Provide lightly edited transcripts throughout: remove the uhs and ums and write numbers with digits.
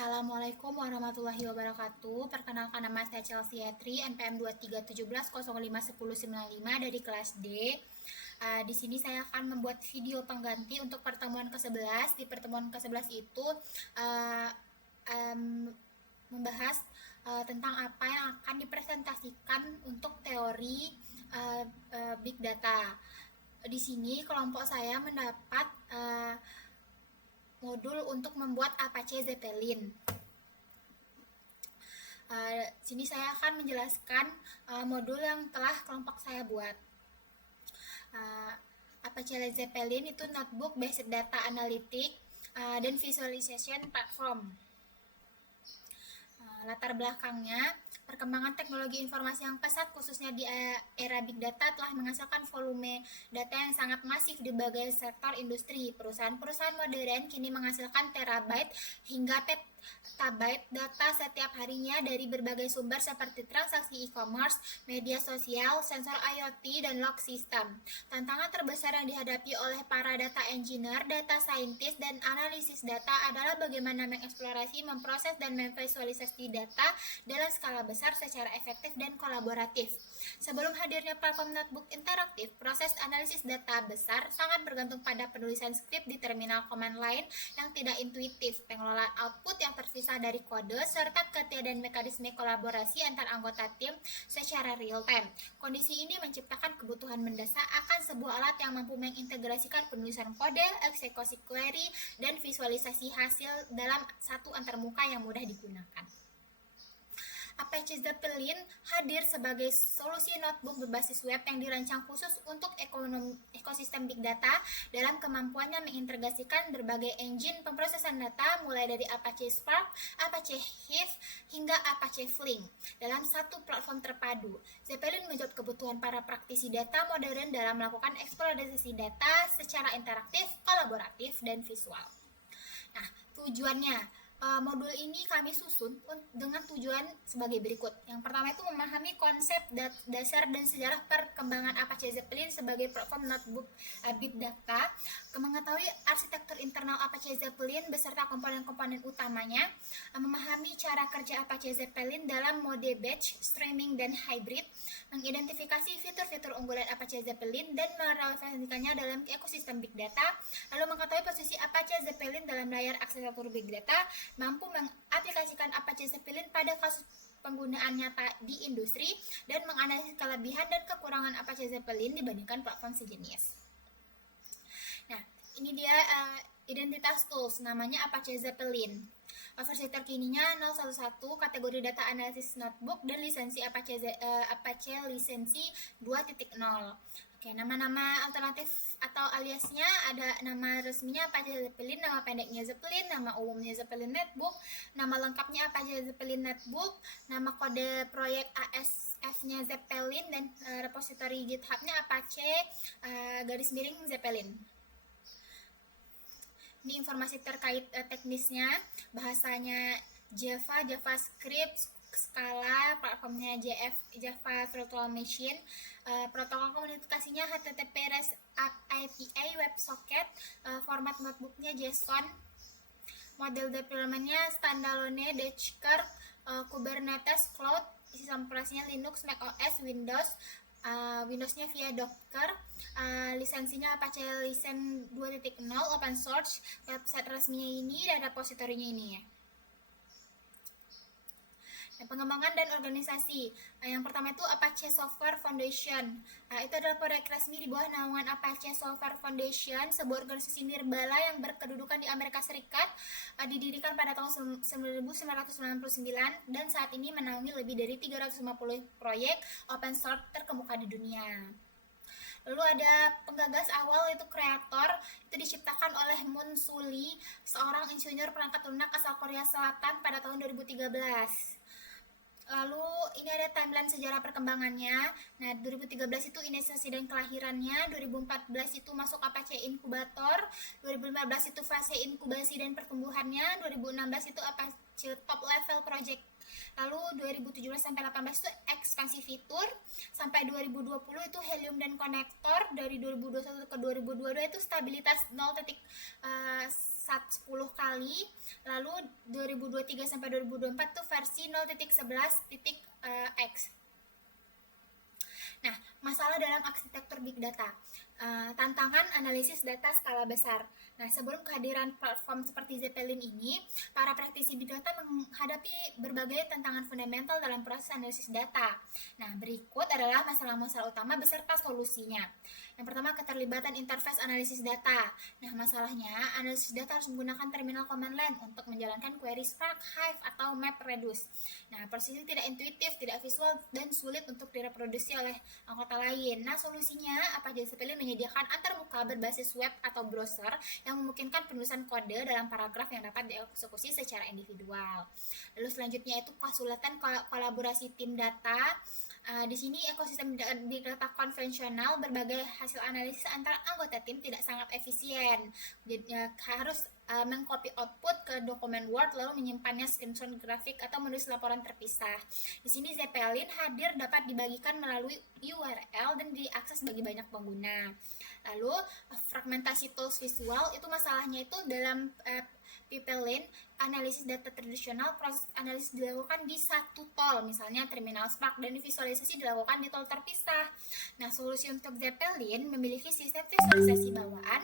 Assalamualaikum warahmatullahi wabarakatuh. Perkenalkan, nama saya Chelsea Etri, NPM 2317051095 dari kelas D. Di sini saya akan membuat video pengganti untuk pertemuan ke-11. Di pertemuan ke-11 itu membahas tentang apa yang akan dipresentasikan untuk teori Big Data. Di sini kelompok saya mendapat modul untuk membuat Apache Zeppelin. Sini saya akan menjelaskan modul yang telah kelompok saya buat. Apache Zeppelin itu notebook based data analytic dan visualization platform. Latar belakangnya, perkembangan teknologi informasi yang pesat khususnya di era Big Data telah menghasilkan volume data yang sangat masif di berbagai sektor industri. Perusahaan-perusahaan modern kini menghasilkan terabyte hingga petabyte data setiap harinya dari berbagai sumber seperti transaksi e-commerce, media sosial, sensor IoT, dan log system. Tantangan terbesar yang dihadapi oleh para data engineer, data scientist, dan analisis data adalah bagaimana mengeksplorasi, memproses, dan memvisualisasi data dalam skala besar secara efektif dan kolaboratif. Sebelum hadirnya platform notebook interaktif, proses analisis data besar sangat bergantung pada penulisan skrip di terminal command line yang tidak intuitif, pengelolaan output yang terpisah dari kode, serta ketiadaan mekanisme kolaborasi antar anggota tim secara real time. Kondisi ini menciptakan kebutuhan mendesak akan sebuah alat yang mampu mengintegrasikan penulisan kode, eksekusi query, dan visualisasi hasil dalam satu antarmuka yang mudah digunakan. Apache Zeppelin hadir sebagai solusi notebook berbasis web yang dirancang khusus untuk ekosistem Big Data dalam kemampuannya mengintegrasikan berbagai engine pemrosesan data mulai dari Apache Spark, Apache Hive, hingga Apache Flink dalam satu platform terpadu. Zeppelin menjawab kebutuhan para praktisi data modern dalam melakukan eksplorasi data secara interaktif, kolaboratif, dan visual. Nah, tujuannya, modul ini kami susun dengan tujuan sebagai berikut. Yang pertama itu memahami konsep dasar dan sejarah perkembangan Apache Zeppelin sebagai platform notebook Big Data, mengetahui arsitektur internal Apache Zeppelin beserta komponen-komponen utamanya, memahami cara kerja Apache Zeppelin dalam mode batch, streaming, dan hybrid, mengidentifikasi fitur-fitur unggulan Apache Zeppelin dan merelevasikannya dalam ekosistem Big Data, lalu mengetahui posisi Apache Zeppelin dalam layar arsitektur Big Data, mampu mengaplikasikan Apache Zeppelin pada kasus penggunaan nyata di industri, dan menganalisis kelebihan dan kekurangan Apache Zeppelin dibandingkan platform sejenis. Nah, ini dia identitas tools, namanya Apache Zeppelin. Versi terkininya 011, kategori data analisis notebook, dan lisensi Apache lisensi 2.0. Oke, nama-nama alternatif atau aliasnya ada nama resminya Apache Zeppelin, nama pendeknya Zeppelin, nama umumnya Zeppelin Netbook, nama lengkapnya Apache Zeppelin Netbook, nama kode proyek ASF-nya Zeppelin, dan repositori GitHub-nya Apache _Zeppelin. Ini informasi terkait teknisnya, bahasanya Java, JavaScript, Scala, platformnya Java Virtual Machine, protokol komunikasinya HTTP REST API WebSocket, format notebooknya JSON, model deploymentnya standalone, Docker, Kubernetes Cloud, sistem operasinya Linux, macOS, Windowsnya via Docker, lisensinya Apache License 2.0 open source, website resminya ini dan repositorinya ini ya. Pengembangan dan organisasi. Yang pertama itu Apache Software Foundation. Itu adalah proyek resmi di bawah naungan Apache Software Foundation, sebuah organisasi nirbala yang berkedudukan di Amerika Serikat, didirikan pada tahun 1999 dan saat ini menaungi lebih dari 350 proyek open source terkemuka di dunia. Lalu ada penggagas awal, yaitu kreator, itu diciptakan oleh Moon Soo Lee, seorang insinyur perangkat lunak asal Korea Selatan pada tahun 2013. Lalu ini ada timeline sejarah perkembangannya. Nah, 2013 itu inisiasi dan kelahirannya, 2014 itu masuk Apache Inkubator, 2015 itu fase inkubasi dan pertumbuhannya, 2016 itu Apache Top Level Project. Lalu 2017 sampai 18 itu ekspansi fitur, sampai 2020 itu helium dan konektor, dari 2021 ke 2022 itu stabilitas 0.1 10 kali, lalu 2023 sampai 2024 tuh versi 0.11.x. Nah, masalah dalam arsitektur big data, tantangan analisis data skala besar. Nah, sebelum kehadiran platform seperti Zeppelin ini, para praktisi big data menghadapi berbagai tantangan fundamental dalam proses analisis data. Nah, berikut adalah masalah-masalah utama beserta solusinya. Yang pertama, keterlibatan interface analisis data. Nah, masalahnya, analisis data harus menggunakan terminal command line untuk menjalankan query Spark, Hive, atau MapReduce. Nah, proses ini tidak intuitif, tidak visual, dan sulit untuk direproduksi oleh anggota lain. Nah, solusinya apa? Zeppelin menyediakan antarmuka berbasis web atau browser yang memungkinkan penulisan kode dalam paragraf yang dapat dieksekusi secara individual. Lalu selanjutnya itu kesulitan kolaborasi tim data. Di sini ekosistem big data konvensional, berbagai hasil analisis antar anggota tim tidak sangat efisien. Jadi harus mengcopy output ke dokumen Word lalu menyimpannya screenshot grafik atau menulis laporan terpisah. Di sini Zeppelin hadir dapat dibagikan melalui URL dan diakses bagi banyak pengguna. Lalu fragmentasi tools visual itu masalahnya itu dalam Zeppelin analisis data tradisional, proses analisis dilakukan di satu tol, misalnya terminal Spark, dan visualisasi dilakukan di tol terpisah. Nah, solusi untuk Zeppelin memiliki sistem visualisasi bawaan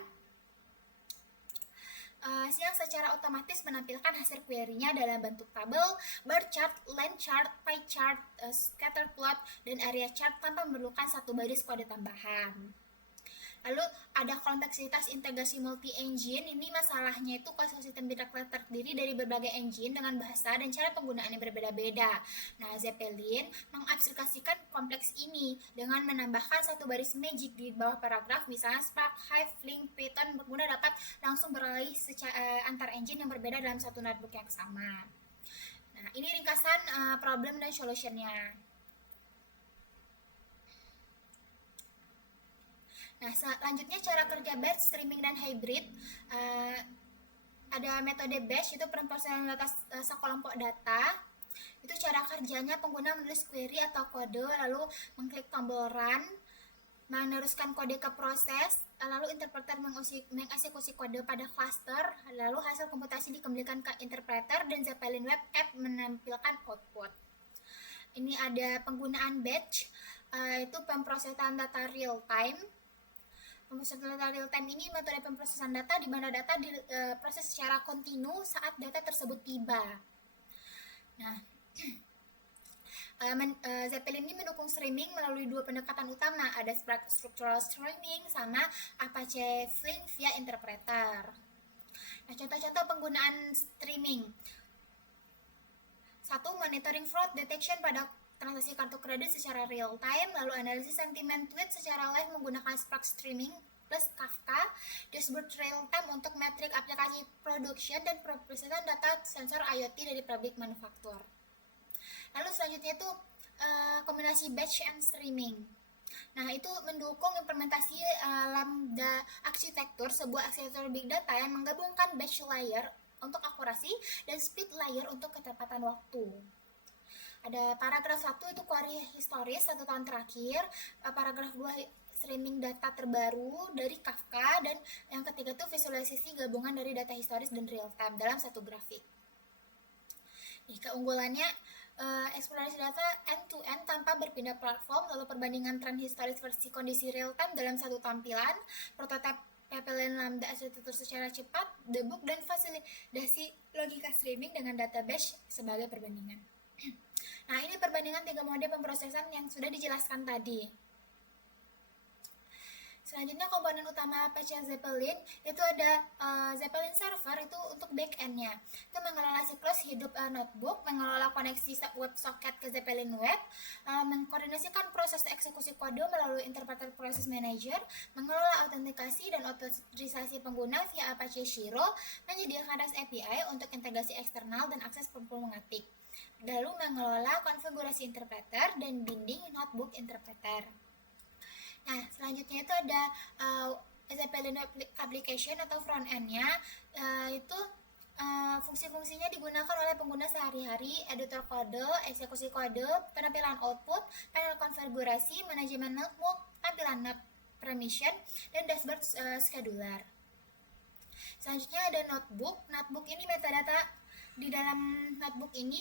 yang secara otomatis menampilkan hasil query-nya dalam bentuk tabel, bar chart, line chart, pie chart, scatter plot, dan area chart tanpa memerlukan satu baris kode tambahan. Lalu ada kompleksitas integrasi multi-engine. Ini masalahnya itu ekosistem big data terdiri dari berbagai engine dengan bahasa dan cara penggunaan yang berbeda-beda. Nah, Zeppelin mengaplikasikan kompleks ini dengan menambahkan satu baris magic di bawah paragraf, misalnya Spark, Hive, Flink, Python. Pengguna dapat langsung beralih antar engine yang berbeda dalam satu notebook yang sama. Nah, ini ringkasan problem dan solutionnya. Nah, selanjutnya cara kerja batch, streaming, dan hybrid. Ada metode batch, itu pemrosesan data sekelompok data. Itu cara kerjanya pengguna menulis query atau kode, lalu mengklik tombol run, meneruskan kode ke proses, lalu interpreter mengeksekusi kode pada cluster, lalu hasil komputasi dikembalikan ke interpreter, dan Zeppelin Web App menampilkan output. Ini ada penggunaan batch, itu pemrosesan data real time. Pemrosesan data real time ini metode pemrosesan data di mana data diproses secara kontinu saat data tersebut tiba. Nah, Zeppelin ini mendukung streaming melalui dua pendekatan utama, ada structural streaming sama Apache Flink via interpreter. Nah, contoh-contoh penggunaan streaming. 1. Monitoring fraud detection pada transaksi kartu kredit secara real time, lalu analisis sentimen tweet secara live menggunakan Spark Streaming plus Kafka, dashboard real time untuk metrik aplikasi production, dan pemrosesan data sensor IoT dari pabrik manufaktur. Lalu selanjutnya itu kombinasi batch and streaming. Nah, itu mendukung implementasi Lambda arsitektur, sebuah arsitektur big data yang menggabungkan batch layer untuk akurasi dan speed layer untuk kecepatan waktu. Ada paragraf 1 itu query historis 1 tahun terakhir, paragraf 2 streaming data terbaru dari Kafka, dan yang ketiga itu visualisasi gabungan dari data historis dan real time dalam satu grafik. Keunggulannya, eksplorasi data end-to-end tanpa berpindah platform, lalu perbandingan tren historis versi kondisi real time dalam satu tampilan, prototipe Zeppelin Lambda arsitektur secara cepat, debug, dan fasilitasi logika streaming dengan data batch sebagai perbandingan. Nah, ini perbandingan 3 mode pemrosesan yang sudah dijelaskan tadi. Selanjutnya komponen utama Apache Zeppelin itu ada Zeppelin Server, itu untuk backend-nya. Itu mengelola siklus hidup notebook, mengelola koneksi WebSocket ke Zeppelin Web, mengkoordinasikan proses eksekusi kode melalui interpreter process manager, mengelola autentikasi dan otorisasi pengguna via Apache Shiro, menyediakan REST API untuk integrasi eksternal dan akses pool mengetik. Lalu mengelola konfigurasi interpreter dan binding notebook interpreter. Nah, selanjutnya itu ada Zeppelin application atau front end-nya, itu fungsi-fungsinya digunakan oleh pengguna sehari-hari, editor kode, eksekusi kode, penampilan output, panel konfigurasi, manajemen notebook, tampilan node permission, dan dashboard scheduler. Selanjutnya ada notebook. Notebook ini metadata. Di dalam notebook ini,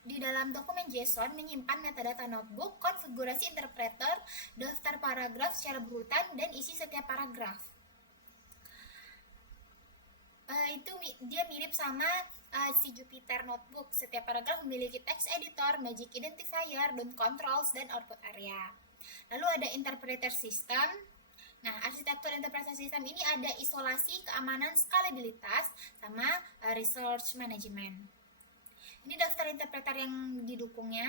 di dalam dokumen JSON menyimpan metadata notebook, konfigurasi interpreter, daftar paragraf secara berurutan, dan isi setiap paragraf. Itu dia mirip sama si Jupyter Notebook. Setiap paragraf memiliki text editor, magic identifier, DOM controls, dan output area. Lalu ada interpreter system. Nah, arsitektur interpretasi sistem ini ada isolasi, keamanan, skalabilitas, sama resource management. Ini daftar interpreter yang didukungnya.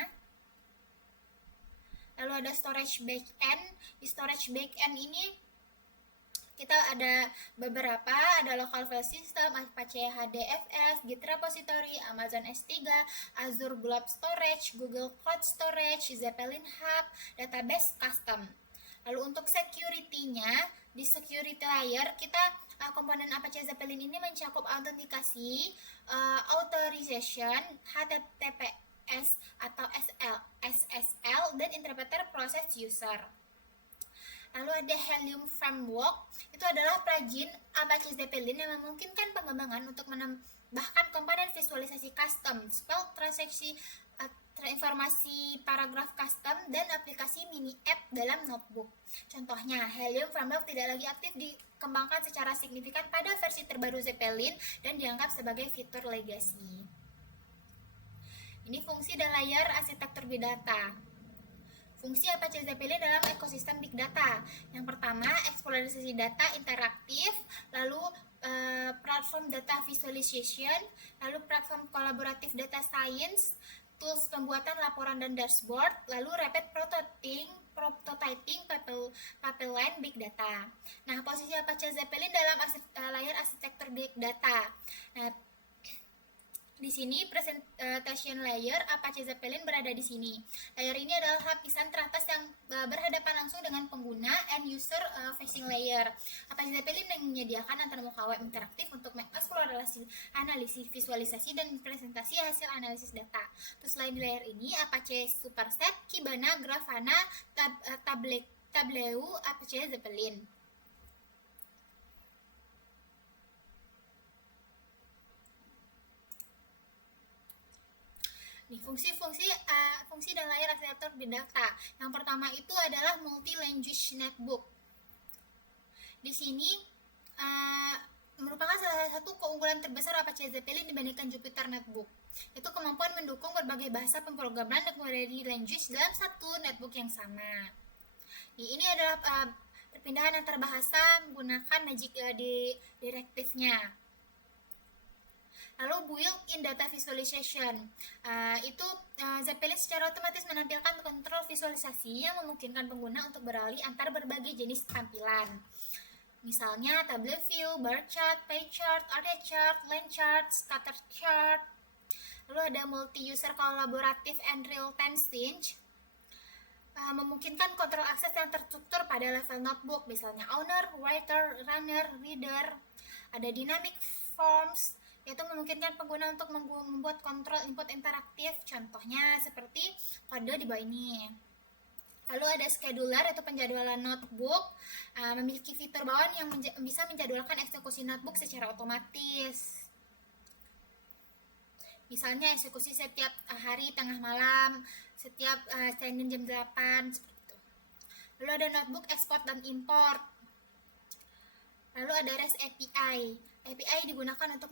Lalu ada storage backend. Di storage backend ini kita ada beberapa, ada local file system, Apache HDFS, Git repository, Amazon S3, Azure Blob Storage, Google Cloud Storage, Zeppelin Hub, database custom. Lalu untuk security-nya, di security layer kita komponen Apache Zeppelin ini mencakup autentikasi, authorization, HTTPS atau SSL, dan interpreter proses user. Lalu ada Helium Framework, itu adalah plugin Apache Zeppelin yang memungkinkan pengembangan untuk menambahkan komponen visualisasi custom, spell transaksi, informasi paragraf custom, dan aplikasi mini app dalam notebook. Contohnya, Helium Framework tidak lagi aktif dikembangkan secara signifikan pada versi terbaru Zeppelin dan dianggap sebagai fitur legacy. Ini fungsi dan layar arsitektur big data. Fungsi Apache Zeppelin dalam ekosistem big data. Yang pertama, eksplorasi data interaktif, lalu platform data visualization, lalu platform kolaboratif data science, tools pembuatan laporan dan dashboard, lalu rapid prototyping pipeline big data. Nah, posisi Apache Zeppelin dalam layar arsitektur big data. Nah, di sini presentation layer Apache Zeppelin berada di sini. Layer ini adalah lapisan teratas yang berhadapan langsung dengan pengguna and user facing layer. Apache Zeppelin menyediakan antarmuka web interaktif untuk mengeksplorasi analisis, visualisasi, dan presentasi hasil analisis data. Terus selain di layer ini, Apache Superset, Kibana, Grafana, Tableau, Apache Zeppelin. Nih, fungsi dan layar arsitektur big data. Yang pertama itu adalah multi-language netbook. Di sini merupakan salah satu keunggulan terbesar Apache Zeppelin dibandingkan Jupyter Notebook. Itu kemampuan mendukung berbagai bahasa pemrograman dan query language dalam satu netbook yang sama. Ini adalah perpindahan antar bahasa menggunakan magic directive-nya. Lalu built-in data visualization, Zeppelin secara otomatis menampilkan kontrol visualisasi yang memungkinkan pengguna untuk beralih antar berbagai jenis tampilan. Misalnya table view, bar chart, pie chart, area chart, line chart, scatter chart. Lalu ada multi-user kolaboratif and real-time sync, memungkinkan kontrol akses yang terstruktur pada level notebook, misalnya owner, writer, runner, reader. Ada dynamic forms, yaitu memungkinkan pengguna untuk membuat kontrol input interaktif, contohnya seperti kode di bawah ini. Lalu ada scheduler, yaitu penjadwalan notebook, memiliki fitur bawaan yang bisa menjadwalkan eksekusi notebook secara otomatis. Misalnya eksekusi setiap hari tengah malam, setiap Senin jam 8, seperti itu. Lalu ada notebook export dan import. Lalu ada REST API. API digunakan untuk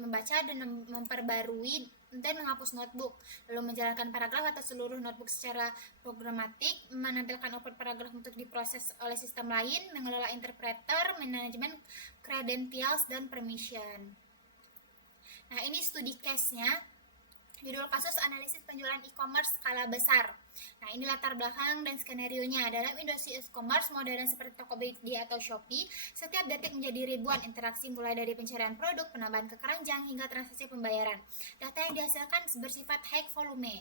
membaca dan memperbarui dan menghapus notebook, lalu menjalankan paragraf atau seluruh notebook secara programatik, menampilkan output paragraf untuk diproses oleh sistem lain, mengelola interpreter, manajemen credentials, dan permission. Nah, ini studi case-nya. Judul kasus analisis penjualan e-commerce skala besar. Nah, ini latar belakang dan skenario-nya. Dalam industri e-commerce modern seperti Tokopedia atau Shopee, setiap detik menjadi ribuan interaksi mulai dari pencarian produk, penambahan ke keranjang, hingga transaksi pembayaran. Data yang dihasilkan bersifat high volume.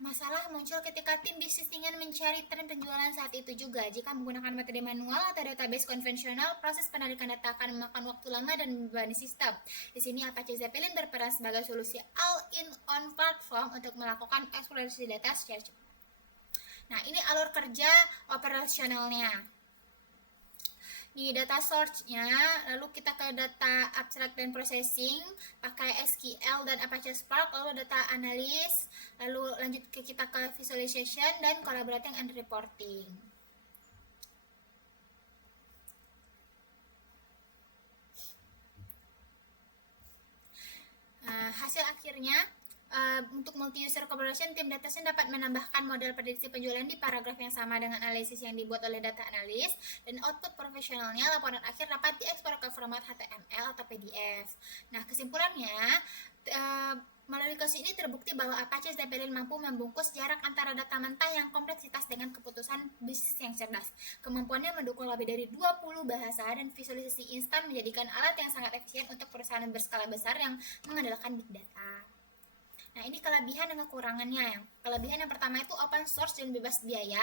Masalah muncul ketika tim bisnis ingin mencari tren penjualan saat itu juga. Jika menggunakan metode manual atau database konvensional, proses penarikan data akan memakan waktu lama dan membebani sistem. Di sini Apache Zeppelin berperan sebagai solusi all-in-one platform untuk melakukan eksplorasi data secara cepat. Nah, ini alur kerja operasionalnya. Di data source-nya, lalu kita ke data abstract dan processing, pakai SQL dan Apache Spark, lalu data analis, lalu lanjut kita ke visualization dan collaborating and reporting. Hasil akhirnya, untuk multi-user collaboration, tim data science dapat menambahkan model prediksi penjualan di paragraf yang sama dengan analisis yang dibuat oleh data analis, dan output profesionalnya, laporan akhir dapat diekspor ke format HTML atau PDF. Nah, kesimpulannya, melalui kasus ini terbukti bahwa Apache Zeppelin mampu membungkus jarak antara data mentah yang kompleksitas dengan keputusan bisnis yang cerdas. Kemampuannya mendukung lebih dari 20 bahasa dan visualisasi instan menjadikan alat yang sangat efisien untuk perusahaan berskala besar yang mengandalkan big data. Nah, ini kelebihan dan kekurangannya. Yang kelebihan yang pertama itu open source dan bebas biaya,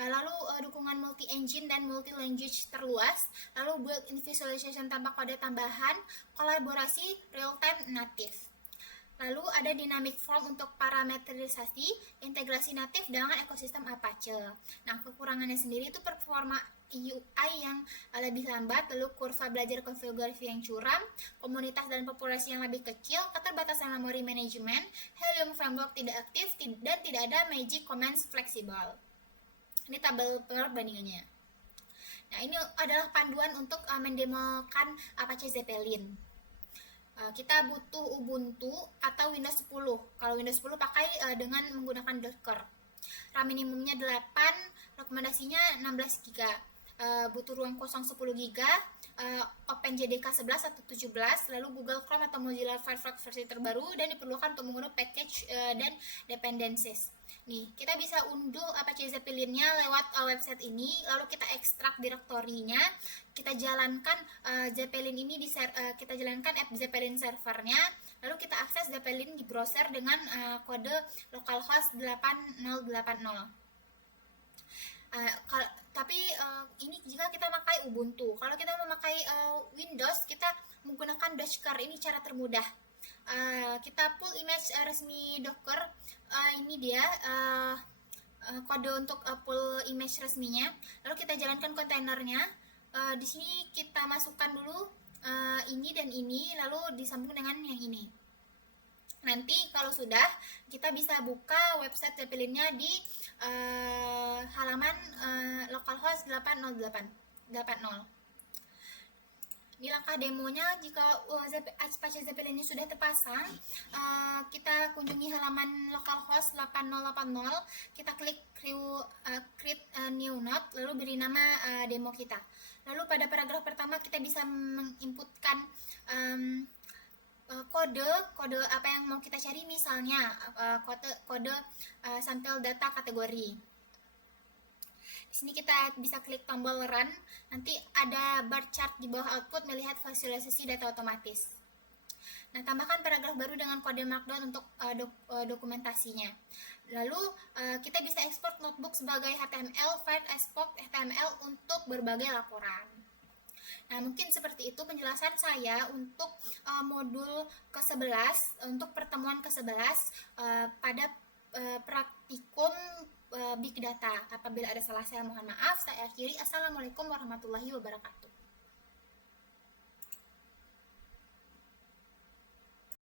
lalu dukungan multi engine dan multi language terluas, lalu built-in visualization tanpa kode tambahan, kolaborasi real time native. Lalu ada dynamic form untuk parametrisasi, integrasi natif dengan ekosistem Apache. Nah, kekurangannya sendiri itu performa UI yang lebih lambat, lalu kurva belajar konfigurasi yang curam, komunitas dan populasi yang lebih kecil, keterbatasan memori manajemen, Helium framework tidak aktif, dan tidak ada magic commands fleksibel. Ini tabel perbandingannya. Nah, ini adalah panduan untuk mendemokan Apache Zeppelin. Kita butuh Ubuntu atau Windows 10. Kalau Windows 10 pakai dengan menggunakan Docker. RAM minimumnya 8, rekomendasinya 16 GB. Butuh ruang kosong 10 GB, OpenJDK 11 atau 17, lalu Google Chrome atau Mozilla Firefox versi terbaru, dan diperlukan untuk mengunduh package dan dependencies. Nih, kita bisa unduh Apache Zeppelin-nya lewat website ini, lalu kita ekstrak direktorinya, kita jalankan Zeppelin ini kita jalankan app Zeppelin servernya, lalu kita akses Zeppelin di browser dengan kode localhost 8080. Tapi ini jika kita memakai Ubuntu. Kalau kita memakai Windows, kita menggunakan Docker. Ini cara termudah. Kita pull image resmi Docker. Ini dia kode untuk pull image resminya. Lalu kita jalankan kontainernya. Di sini kita masukkan dulu ini dan ini, lalu disambung dengan yang ini. Nanti kalau sudah, kita bisa buka website Zeppelin-nya di halaman localhost 8080. Ini langkah demonya. Jika Apache Zeppelin ini sudah terpasang, kita kunjungi halaman localhost 8080, kita klik create new node, lalu beri nama demo kita. Lalu pada paragraf pertama kita bisa menginputkan kode apa yang mau kita cari, misalnya kode sampel data kategori. Di sini kita bisa klik tombol run, nanti ada bar chart di bawah output melihat visualisasi data otomatis. Nah, tambahkan paragraf baru dengan kode markdown untuk dokumentasinya. Lalu kita bisa ekspor notebook sebagai HTML, file export HTML untuk berbagai laporan. Nah, mungkin seperti itu penjelasan saya untuk modul ke-11, untuk pertemuan ke-11 pada praktikum Big Data. Apabila ada salah saya mohon maaf. Saya akhiri. Assalamualaikum warahmatullahi wabarakatuh.